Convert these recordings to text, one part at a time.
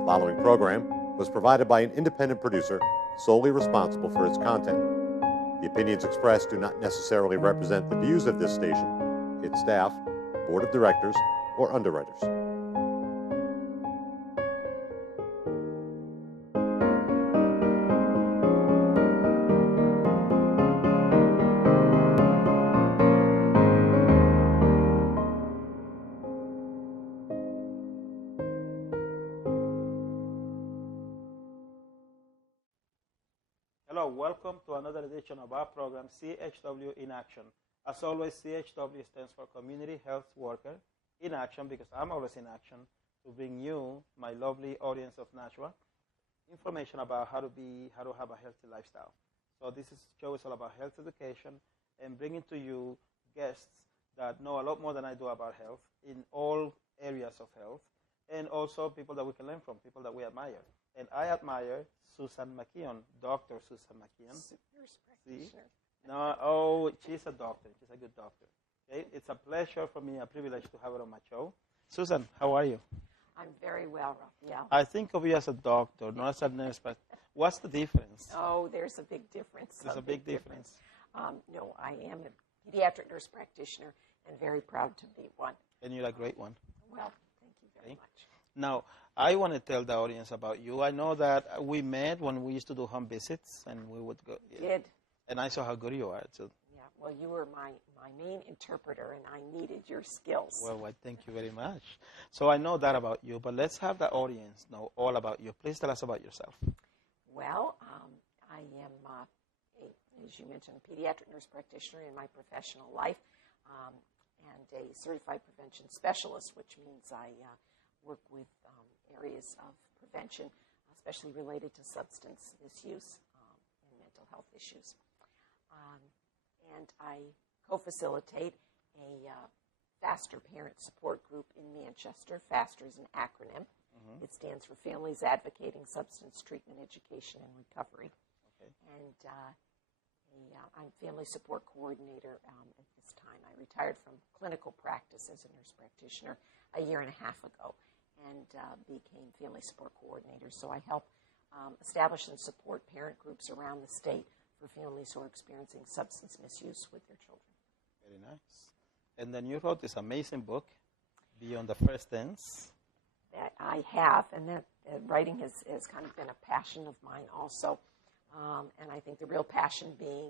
The following program was provided by an independent producer solely responsible for its content. The opinions expressed do not necessarily represent the views of this station, its staff, board of directors, or underwriters. Hello, welcome to another edition of our program, CHW in Action. As always, CHW stands for Community Health Worker in Action, because I'm always in action to bring you, my lovely audience of Nashua, information about how to have a healthy lifestyle. So this show is all about health education and bringing to you guests that know a lot more than I do about health in all areas of health, and also people that we can learn from, people that we admire. And I admire Susan McKeown, Dr. Susan McKeown. Nurse practitioner. She's a doctor. She's a good doctor. Okay? It's a pleasure for me, a privilege to have her on my show. Susan, how are you? I'm very well, Rafael. I think of you as a doctor, not as a nurse, but what's the difference? Oh, there's a big difference. There's a big difference. No, I am a pediatric nurse practitioner and very proud to be one. And you're a great one. Well, thank you very much. Now, I want to tell the audience about you. I know that we met when we used to do home visits, and we would go. Did. And I saw how good you are. So. Yeah, well, you were my main interpreter, and I needed your skills. Well, thank you very much. So I know that about you, but let's have the audience know all about you. Please tell us about yourself. Well, I am, as you mentioned, a pediatric nurse practitioner in my professional life, and a certified prevention specialist, which means I work with areas of prevention, especially related to substance misuse and mental health issues. And I co-facilitate a FASTER parent support group in Manchester. FASTER is an acronym. Mm-hmm. It stands for Families Advocating Substance Treatment, Education, and Recovery. Okay. And I'm family support coordinator at this time. I retired from clinical practice as a nurse practitioner a year and a half ago, and became family support coordinator. So I help establish and support parent groups around the state for families who are experiencing substance misuse with their children. Very nice. And then you wrote this amazing book, Beyond the First Dance. That I have, and that writing has kind of been a passion of mine also. And I think the real passion being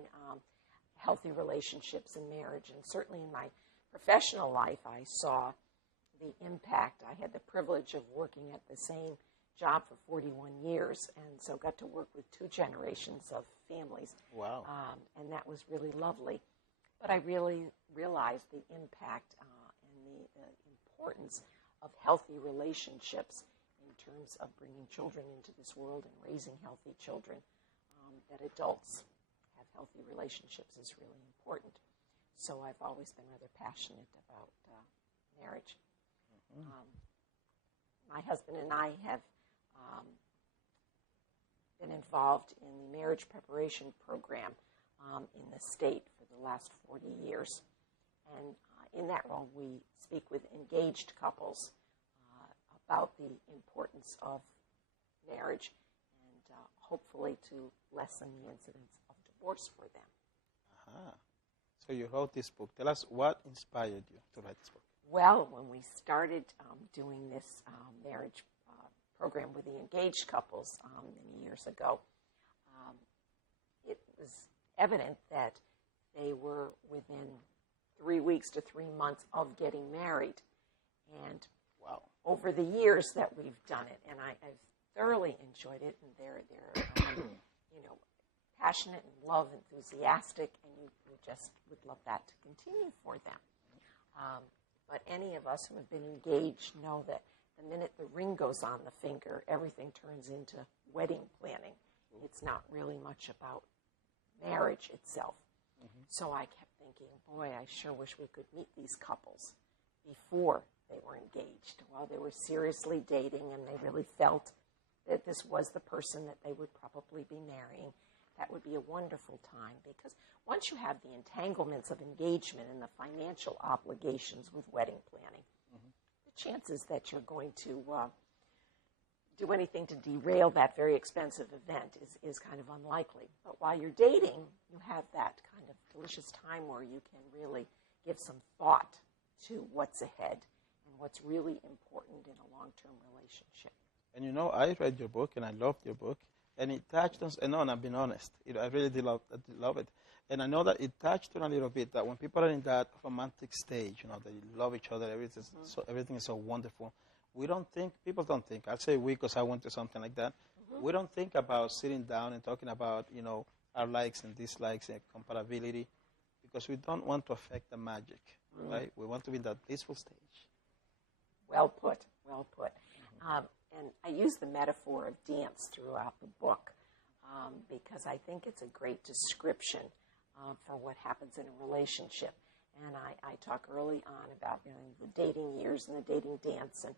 healthy relationships in marriage. And certainly in my professional life, I saw the impact. I had the privilege of working at the same job for 41 years, and so got to work with two generations of families. Wow. And that was really lovely. But I really realized the impact and the importance of healthy relationships in terms of bringing children into this world and raising healthy children. That adults have healthy relationships is really important. So I've always been rather passionate about marriage. My husband and I have been involved in the marriage preparation program in the state for the last 40 years. And in that role, we speak with engaged couples about the importance of marriage and hopefully to lessen the incidence of divorce for them. Uh-huh. So you wrote this book. Tell us what inspired you to write this book. Well, when we started doing this marriage program with the engaged couples many years ago, it was evident that they were within 3 weeks to 3 months of getting married. And wow, over the years that we've done it, and I've thoroughly enjoyed it, and they're passionate and love, enthusiastic, and you just would love that to continue for them. But any of us who have been engaged know that the minute the ring goes on the finger, everything turns into wedding planning. It's not really much about marriage itself. Mm-hmm. So I kept thinking, boy, I sure wish we could meet these couples before they were engaged, while they were seriously dating and they really felt that this was the person that they would probably be marrying. That would be a wonderful time, because once you have the entanglements of engagement and the financial obligations with wedding planning, mm-hmm. the chances that you're going to do anything to derail that very expensive event is kind of unlikely. But while you're dating, you have that kind of delicious time where you can really give some thought to what's ahead and what's really important in a long-term relationship. And you know, I read your book, and I loved your book, and it touched on, and I've been honest, I really did love it. And I know that it touched on a little bit that when people are in that romantic stage, you know, they love each other, everything is so wonderful. People don't think, I'll say we because I went to something like that, we don't think about sitting down and talking about, you know, our likes and dislikes and compatibility, because we don't want to affect the magic, right? We want to be in that blissful stage. Well put, well put. And I use the metaphor of dance throughout the book because I think it's a great description for what happens in a relationship. And I talk early on about, you know, the dating years and the dating dance and,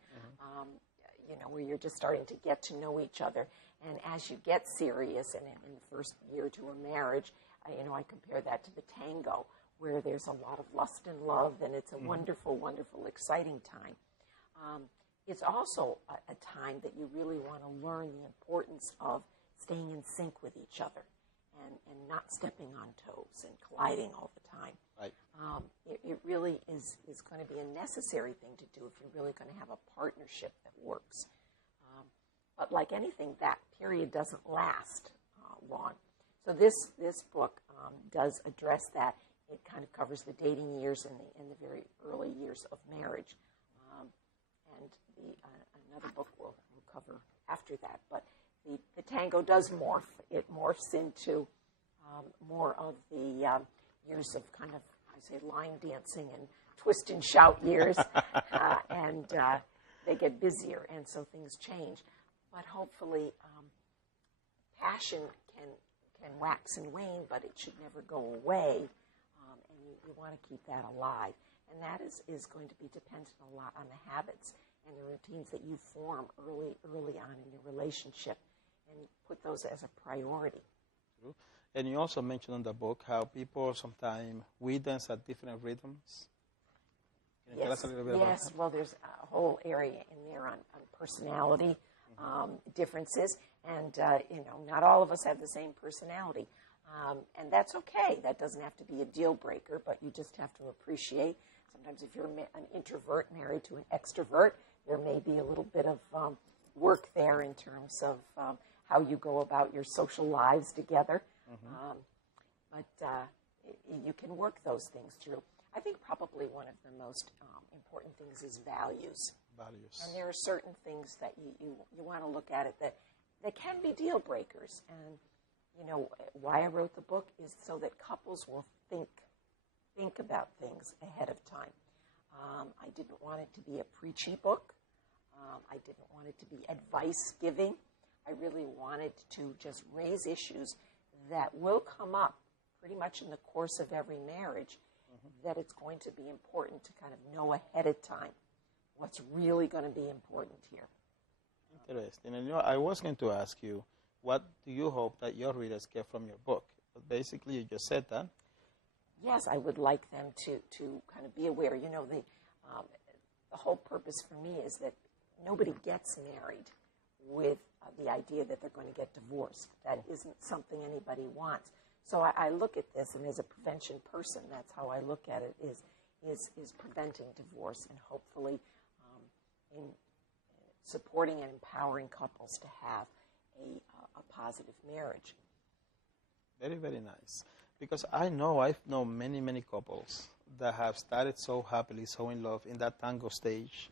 you know, where you're just starting to get to know each other. And as you get serious and in the first year to a marriage, you know, I compare that to the tango, where there's a lot of lust and love, and it's a wonderful, wonderful, exciting time. It's also a time that you really want to learn the importance of staying in sync with each other and not stepping on toes and colliding all the time. Right. It really is going to be a necessary thing to do if you're really going to have a partnership that works. But like anything, that period doesn't last long. So this book does address that. It kind of covers the dating years and the very early years of marriage. And another book will cover after that. But the tango does morph. It morphs into more of the years of kind of, I say, line dancing and twist and shout years. And they get busier, and so things change. But hopefully passion can wax and wane, but it should never go away. And you want to keep that alive. And that is going to be dependent a lot on the habits and the routines that you form early on in your relationship, and put those as a priority. True. And you also mentioned in the book how people sometimes, we dance at different rhythms. Can you tell us a little bit about that? Well, there's a whole area in there on personality differences, and you know, not all of us have the same personality. And that's okay. That doesn't have to be a deal breaker, but you just have to appreciate. Sometimes if you're an introvert married to an extrovert, there may be a little bit of work there in terms of how you go about your social lives together. But you can work those things through. I think probably one of the most important things is values. And there are certain things that you want to look at it that can be deal breakers. And you know, why I wrote the book is so that couples will think about things ahead of time. I didn't want it to be a preachy book. I didn't want it to be advice-giving. I really wanted to just raise issues that will come up pretty much in the course of every marriage, that it's going to be important to kind of know ahead of time what's really going to be important here. Interesting. And you know, I was going to ask you, what do you hope that your readers get from your book? But basically, you just said that. Yes, I would like them to kind of be aware. You know, the whole purpose for me is that nobody gets married with the idea that they're going to get divorced. That isn't something anybody wants. So I look at this, and as a prevention person, that's how I look at it, is preventing divorce, and hopefully in supporting and empowering couples to have a positive marriage. Very, very nice. Because I've known many, many couples that have started so happily, so in love in that tango stage.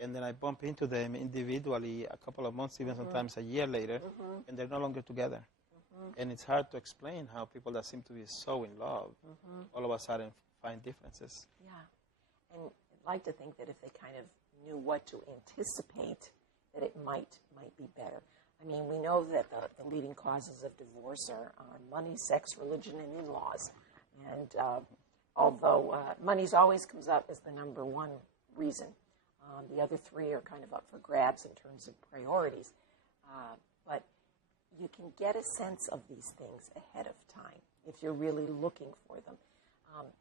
And then I bump into them individually a couple of months, even sometimes a year later, and they're no longer together. And it's hard to explain how people that seem to be so in love all of a sudden find differences. Yeah. And I'd like to think that if they kind of knew what to anticipate, that it might be better. I mean, we know that the leading causes of divorce are money, sex, religion, and in-laws. And although money always comes up as the number one reason, the other three are kind of up for grabs in terms of priorities. But you can get a sense of these things ahead of time if you're really looking for them.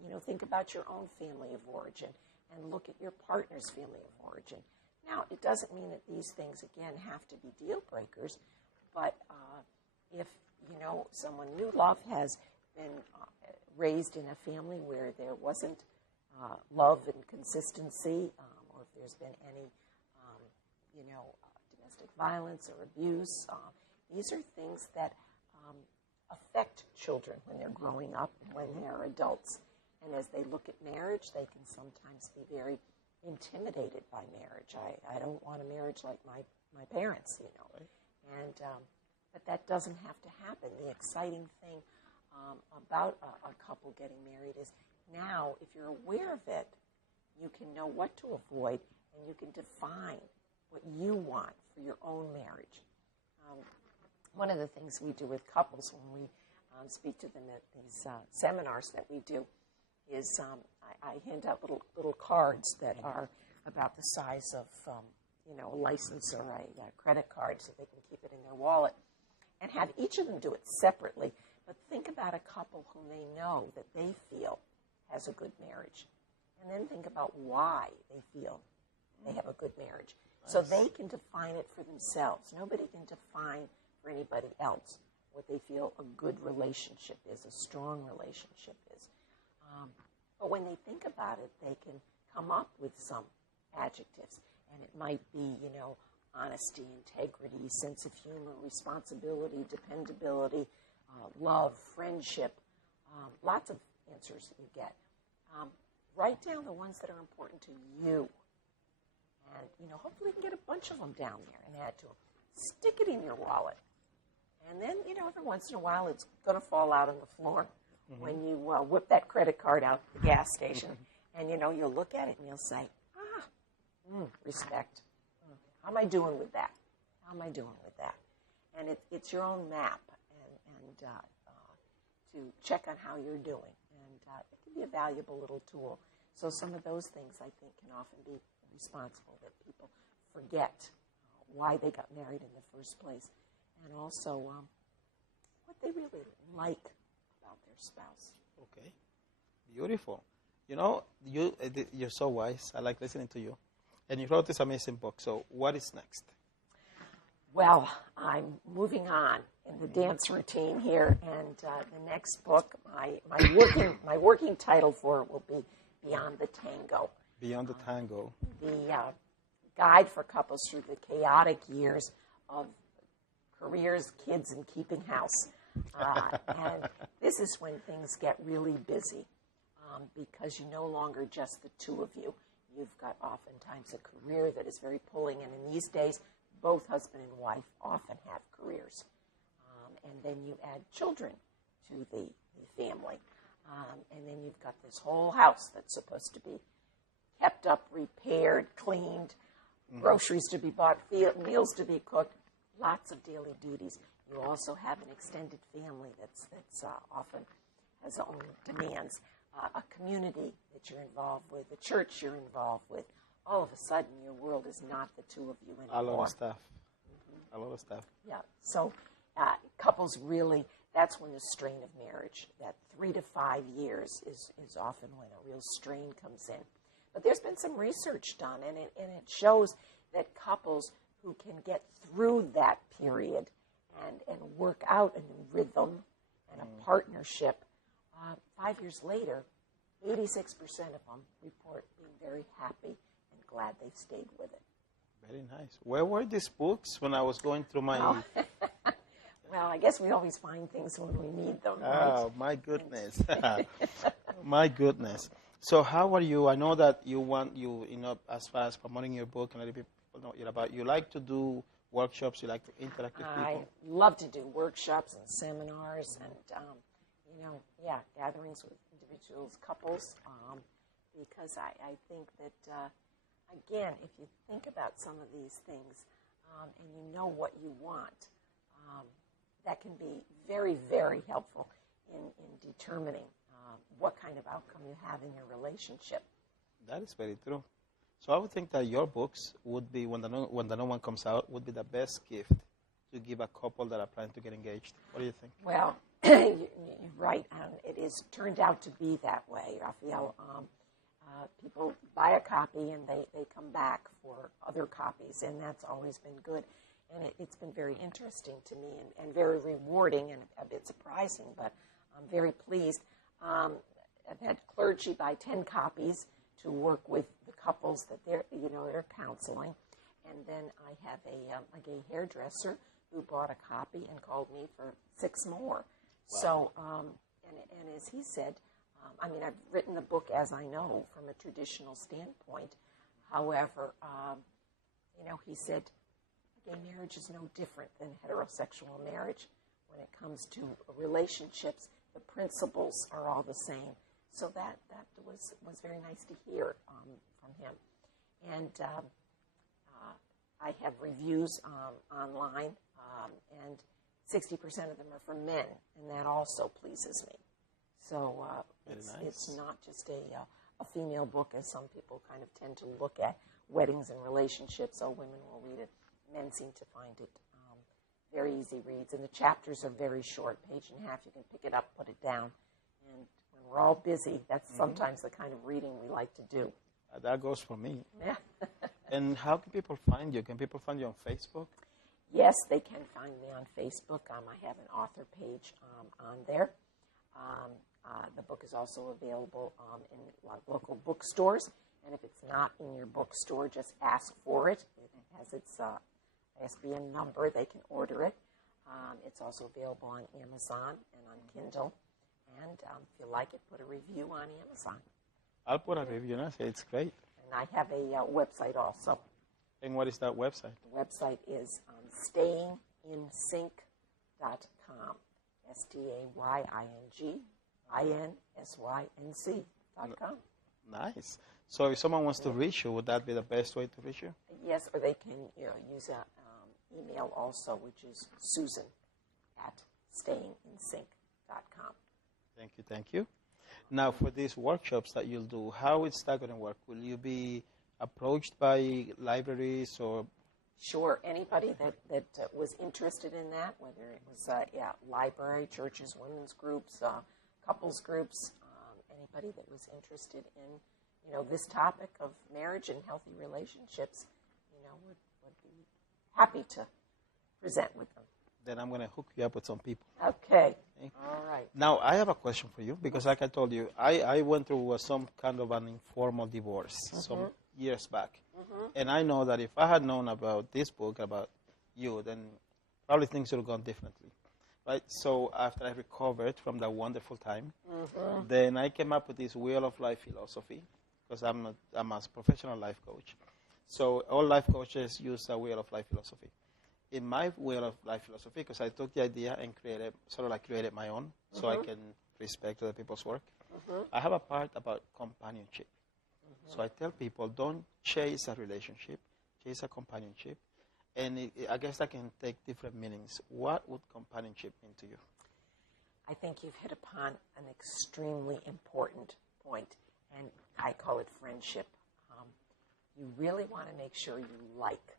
You know, think about your own family of origin and look at your partner's family of origin. Now, it doesn't mean that these things, again, have to be deal breakers, but if, someone new love has been raised in a family where there wasn't love and consistency, or if there's been any, domestic violence or abuse, these are things that affect children when they're growing up and when they're adults. And as they look at marriage, they can sometimes be very intimidated by marriage. I don't want a marriage like my parents, Right. And but that doesn't have to happen. The exciting thing about a couple getting married is now, if you're aware of it, you can know what to avoid, and you can define what you want for your own marriage. One of the things we do with couples when we speak to them at these seminars that we do is I hand out little cards that are about the size of a license or a credit card, so they can keep it in their wallet, and have each of them do it separately. But think about a couple whom they know that they feel has a good marriage, and then think about why they feel they have a good marriage. Nice. So they can define it for themselves. Nobody can define for anybody else what they feel a good relationship is, a strong relationship is. But when they think about it, they can come up with some adjectives. And it might be, honesty, integrity, sense of humor, responsibility, dependability, love, friendship, lots of answers that you get. Write down the ones that are important to you. And, hopefully you can get a bunch of them down there and add to them. Stick it in your wallet. And then, every once in a while it's going to fall out on the floor when you whip that credit card out at the gas station. And, you'll look at it and you'll say, respect. How am I doing with that? How am I doing with that? And it's your own map and to check on how you're doing. And it can be a valuable little tool. So some of those things, I think, can often be responsible that people forget why they got married in the first place, and also what they really like about their spouse. Okay, beautiful. You're so wise. I like listening to you. And you wrote this amazing book. So what is next? Well, I'm moving on in the dance routine here, and the next book, my working title for it will be Beyond the Tango. Beyond the Tango. The guide for couples through the chaotic years of careers, kids, and keeping house. And this is when things get really busy because you're no longer just the two of you. You've got oftentimes a career that is very pulling, and in these days, both husband and wife often have careers. And then you add children to the family. And then you've got this whole house that's supposed to be kept up, repaired, cleaned, groceries to be bought, meals to be cooked, lots of daily duties. You also have an extended family that's often has own demands, a community that you're involved with, a church you're involved with. All of a sudden, your world is not the two of you anymore. A lot of stuff. A lot of stuff. Yeah. So couples really, that's when the strain of marriage, that 3 to 5 years is often when a real strain comes in. But there's been some research done, and it shows that couples who can get through that period and work out a new rhythm and a partnership, 5 years later, 86% of them report being very happy and glad they've stayed with it. Very nice. Where were these books when I was going through my... Well, I guess we always find things when we need them. Oh, right? my goodness. My goodness. So how are you? I know that as far as promoting your book and letting people know about, you like to do workshops, you like to interact with people. I love to do workshops and seminars and, gatherings with individuals, couples, because I think that, again, if you think about some of these things and you know what you want, that can be very, very helpful in determining what kind of outcome you have in your relationship. That is very true. So I would think that your books would be, when the new one comes out, would be the best gift to give a couple that are planning to get engaged. What do you think? Well, you're right, and it is turned out to be that way, Rafael. people buy a copy and they come back for other copies, and that's always been good. And it's been very interesting to me and very rewarding and a bit surprising, but I'm very pleased. I've had clergy buy 10 copies to work with the couples that they're counseling. And then I have a gay hairdresser who bought a copy and called me for 6 more. Wow. So, and as he said, I've written the book, as I know, from a traditional standpoint. However, he said gay marriage is no different than heterosexual marriage. When it comes to relationships, the principles are all the same. So that was very nice to hear from him. And I have reviews online, and 60% of them are from men, and that also pleases me. So it's not just a female book, as some people kind of tend to look at weddings and relationships. Oh, women will read it. Men seem to find it very easy reads, and the chapters are very short, page and a half. You can pick it up, put it down, and when we're all busy, that's sometimes the kind of reading we like to do. That goes for me. Yeah. And how can people find you? Can people find you on Facebook? Yes, they can find me on Facebook. I have an author page on there. The book is also available in local bookstores. And if it's not in your bookstore, just ask for it. It has its ISBN number. They can order it. It's also available on Amazon and on Kindle. And if you like it, put a review on Amazon. I'll put a review. It's great. And I have a website also. And what is that website? The website is stayinginsync.com. STAYINGINSYNC.com. Nice. So if someone wants to reach you, would that be the best way to reach you? Yes, or they can use an email also, which is susan@stayinginsync.com. Thank you. Now, for these workshops that you'll do, how is that going to work? Will you be approached by libraries or? Sure. Anybody that was interested in that, whether it was library, churches, women's groups, couples groups, anybody that was interested in this topic of marriage and healthy relationships, would be happy to present with them. Then I'm going to hook you up with some people. Okay. All right. Now, I have a question for you, because like I told you, I went through some kind of an informal divorce some years back. And I know that if I had known about this book, about you, then probably things would have gone differently. Right? So after I recovered from that wonderful time, then I came up with this Wheel of Life philosophy, because I'm a professional life coach. So all life coaches use a Wheel of Life philosophy. In my Wheel of Life philosophy, because I took the idea and created my own, so I can respect other people's work, I have a part about companionship. So I tell people, don't chase a relationship, chase a companionship. And I guess that can take different meanings. What would companionship mean to you? I think you've hit upon an extremely important point, and I call it friendship. You really want to make sure you like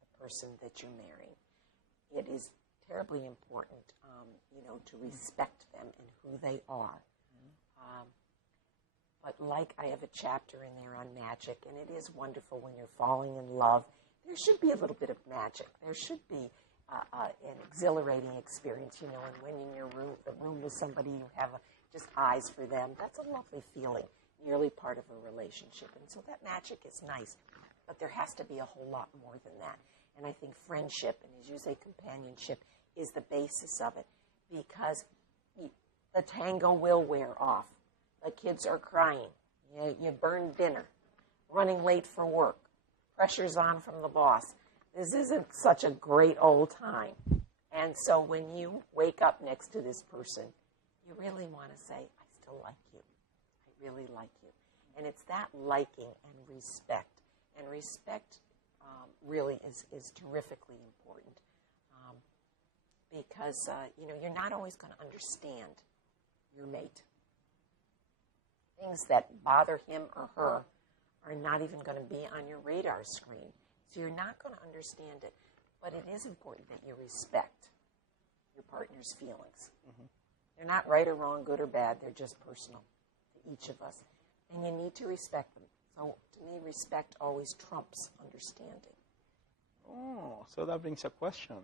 the person that you're marrying. It is terribly important, to respect them and who they are. But like I have a chapter in there on magic, and it is wonderful when you're falling in love. There should be a little bit of magic. There should be an exhilarating experience, and when in your room with somebody, you have just eyes for them. That's a lovely feeling, nearly part of a relationship. And so that magic is nice, but there has to be a whole lot more than that. And I think friendship, and as you say, companionship, is the basis of it, because the tango will wear off. The kids are crying. You burn dinner, running late for work, pressure's on from the boss. This isn't such a great old time. And so when you wake up next to this person, you really want to say, I still like you. I really like you. And it's that liking and respect. And respect really is terrifically important, because, you're not always going to understand your mate. Things that bother him or her are not even going to be on your radar screen. So you're not going to understand it. But it is important that you respect your partner's feelings. They're not right or wrong, good or bad. They're just personal to each of us. and you need to respect them. So to me, respect always trumps understanding. Oh, so that brings a question.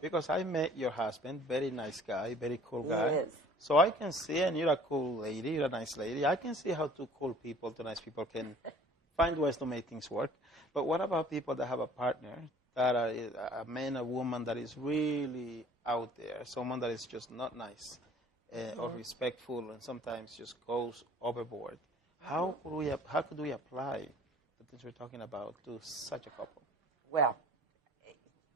Because I met your husband, very nice guy, very cool guy. He is. So I can see, and you're a cool lady, you're a nice lady. I can see how two cool people, two nice people can find ways to make things work. But what about people that have a partner, that are a man, a woman that is really out there, someone that is just not nice or respectful and sometimes just goes overboard? How could we apply the things we're talking about to such a couple? Well,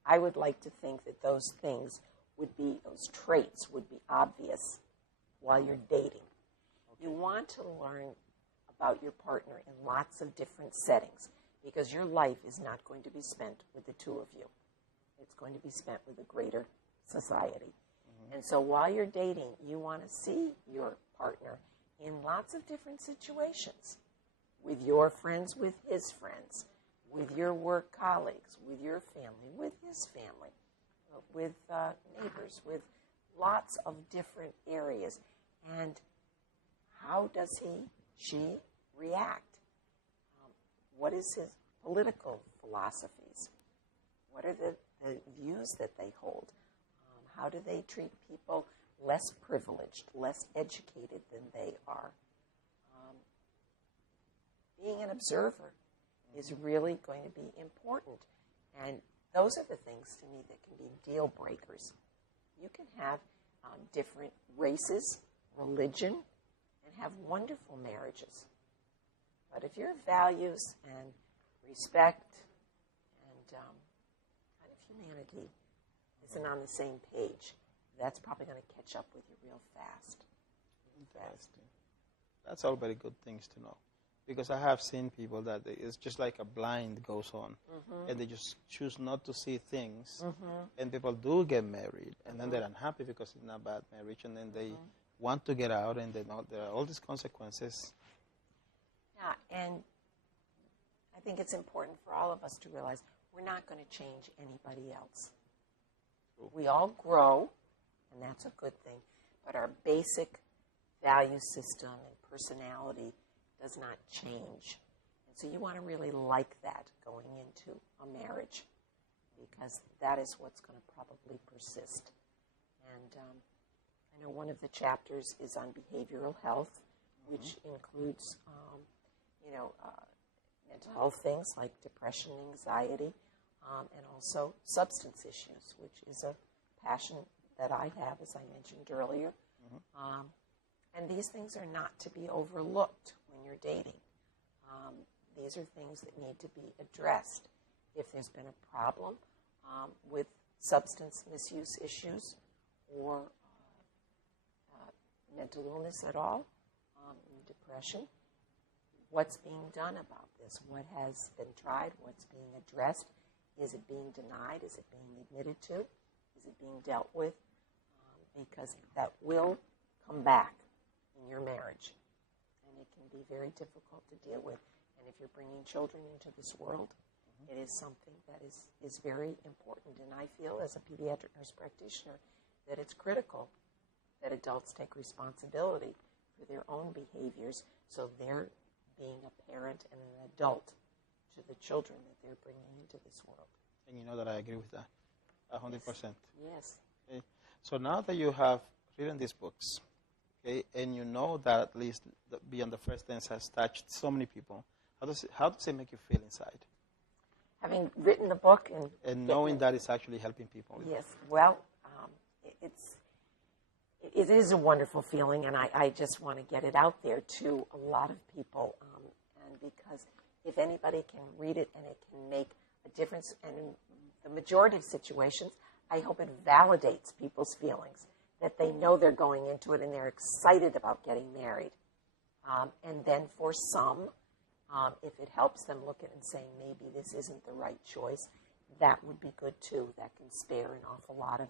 I would like to think that those things would be, those traits would be obvious while you're dating. You want to learn about your partner in lots of different settings because your life is not going to be spent with the two of you. It's going to be spent with a greater society. And so while you're dating, you want to see your partner in lots of different situations, with your friends, with his friends, with your work colleagues, with your family, with his family, with neighbors, with lots of different areas. And how does she react? What is his political philosophies? What are the views that they hold? How do they treat people less privileged, less educated than they are? Being an observer is really going to be important. And those are the things to me that can be deal breakers. You can have different races, religion, and have wonderful marriages. But if your values and respect and kind of humanity isn't on the same page, that's probably going to catch up with you real fast. Interesting. That's all very good things to know. Because I have seen people that it's just like a blind goes on, and they just choose not to see things, and people do get married, and then they're unhappy because it's not bad marriage, and then they want to get out, and there are all these consequences. Yeah, and I think it's important for all of us to realize we're not going to change anybody else. True. We all grow, and that's a good thing, but our basic value system and personality does not change. And so you want to really like that going into a marriage because that is what's going to probably persist. And I know one of the chapters is on behavioral health, which includes, mental health things like depression, anxiety, and also substance issues, which is a passion that I have, as I mentioned earlier. And these things are not to be overlooked when you're dating. These are things that need to be addressed. If there's been a problem with substance misuse issues or mental illness at all, depression, what's being done about this? What has been tried? What's being addressed? Is it being denied? Is it being admitted to? Is it being dealt with? Because that will come back in your marriage. And it can be very difficult to deal with. And if you're bringing children into this world, it is something that is very important. And I feel as a pediatric nurse practitioner that it's critical that adults take responsibility for their own behaviors so they're being a parent and an adult to the children that they're bringing into this world. And you know that I agree with that, 100%. Yes. Okay. So now that you have written these books, okay, and you know that at least Beyond the First Dance has touched so many people, how does it make you feel inside? Having written the book and knowing that it's actually helping people. Yes. Well, it is a wonderful feeling, and I just want to get it out there to a lot of people. And because if anybody can read it and it can make a difference, and in the majority of situations, I hope it validates people's feelings, that they know they're going into it and they're excited about getting married. And then for some, if it helps them look at it and say, maybe this isn't the right choice, that would be good too. That can spare an awful lot of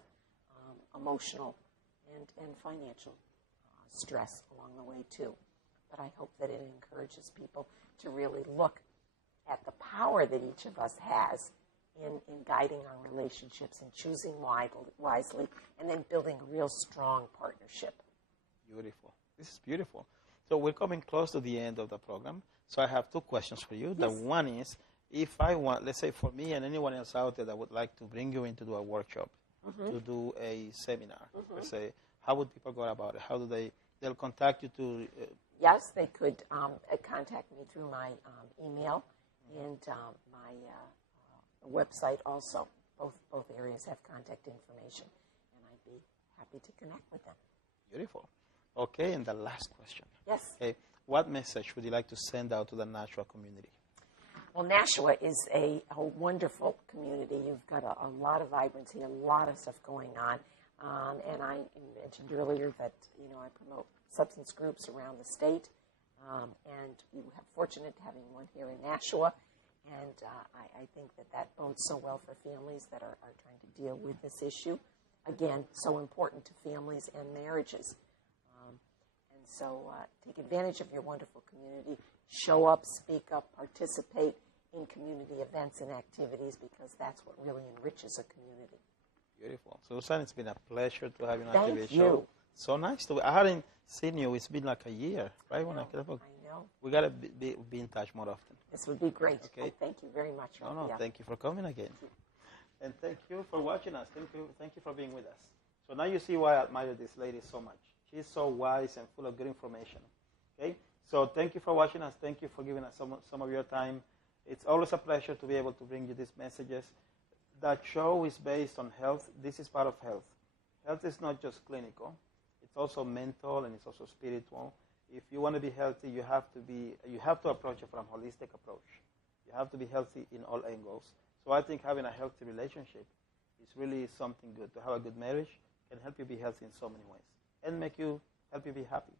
emotional and financial stress along the way too. But I hope that it encourages people to really look at the power that each of us has in guiding our relationships and choosing wisely and then building a real strong partnership. Beautiful. This is beautiful. So we're coming close to the end of the program. So I have two questions for you. The one is, if I want, let's say for me and anyone else out there that would like to bring you in to do a workshop, to do a seminar, let's say, how would people go about it? How do they'll contact you to... Yes, they could contact me through my email and my website also. Both areas have contact information, and I'd be happy to connect with them. Beautiful. Okay, and the last question. Yes. Okay, what message would you like to send out to the Nashua community? Well, Nashua is a wonderful community. You've got a lot of vibrancy, a lot of stuff going on. And I mentioned earlier that, I promote substance groups around the state. And we are fortunate having one here in Nashua. And I think that bodes so well for families that are trying to deal with this issue. Again, so important to families and marriages. And so take advantage of your wonderful community. Show up, speak up, participate in community events and activities, because that's what really enriches a community. Beautiful. Susan, it's been a pleasure to have you on Thank TV you. show. So nice to... I hadn't seen you. It's been like a year, right? I know. We got to be in touch more often. This would be great. Okay. Thank you very much, Rafael. No, thank you for coming again. And thank you for watching us. Thank you for being with us. So now you see why I admire this lady so much. She's so wise and full of good information. Okay? So thank you for watching us. Thank you for giving us some of your time. It's always a pleasure to be able to bring you these messages. That show is based on health. This is part of health. Health is not just clinical. It's also mental, and it's also spiritual. If you want to be healthy, you have to approach it from a holistic approach. You have to be healthy in all angles. So I think having a healthy relationship is really something good. To have a good marriage can help you be healthy in so many ways and help you be happy.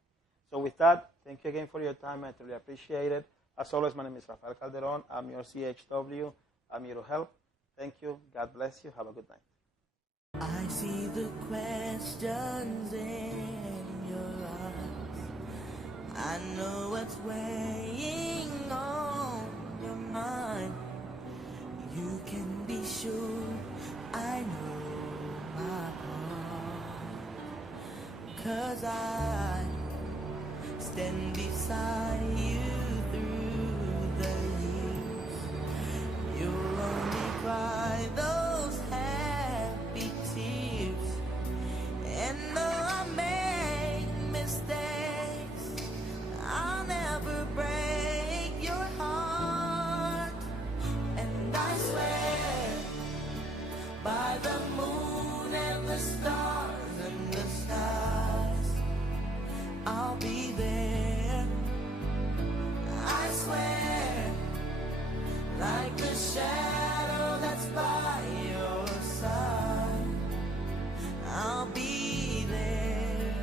So with that, thank you again for your time. I truly appreciate it. As always, my name is Rafael Calderon. I'm your CHW. I'm here to help. Thank you. God bless you. Have a good night. I see the questions in your eyes. I know what's weighing on your mind. You can be sure I know my part, 'cause I stand beside you through the years. You'll only cry those happy tears. And though I make mistakes, I'll never break your heart. And I swear by the moon and the stars and the skies, I'll be there. I swear, like the shadow that's by your side, I'll be there.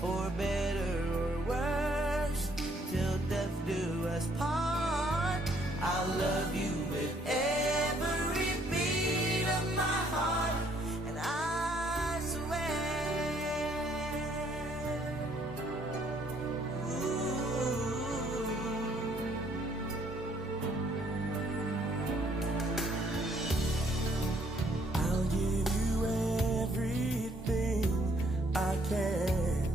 For better or worse, till death do us part. I'll love you with every beat of my heart. And I swear, I'll give you everything I can.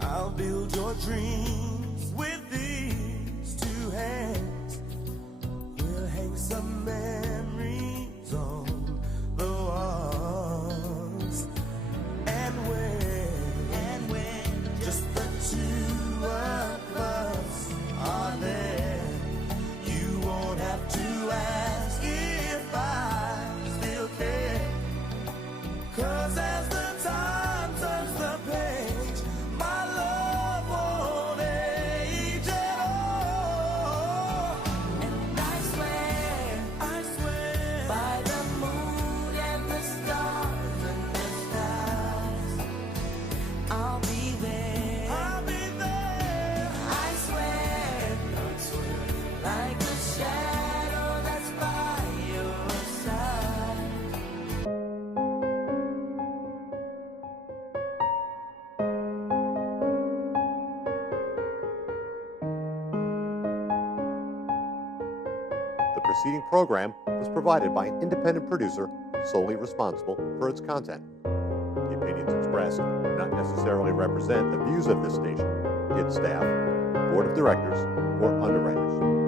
I'll build your dreams with these two hands. We'll hang some memories on the walls. And when just the two of us are there, you won't have to ask if I still care. 'Cause as the time turns the page, my love won't age at all. And I swear, by the moon and the stars and the skies, I'll be there. I swear, like the shadow that's by your side. The preceding program was provided by an independent producer solely responsible for its content. The opinions expressed expressed do not necessarily represent the views of this station, its staff, board of directors, or underwriters.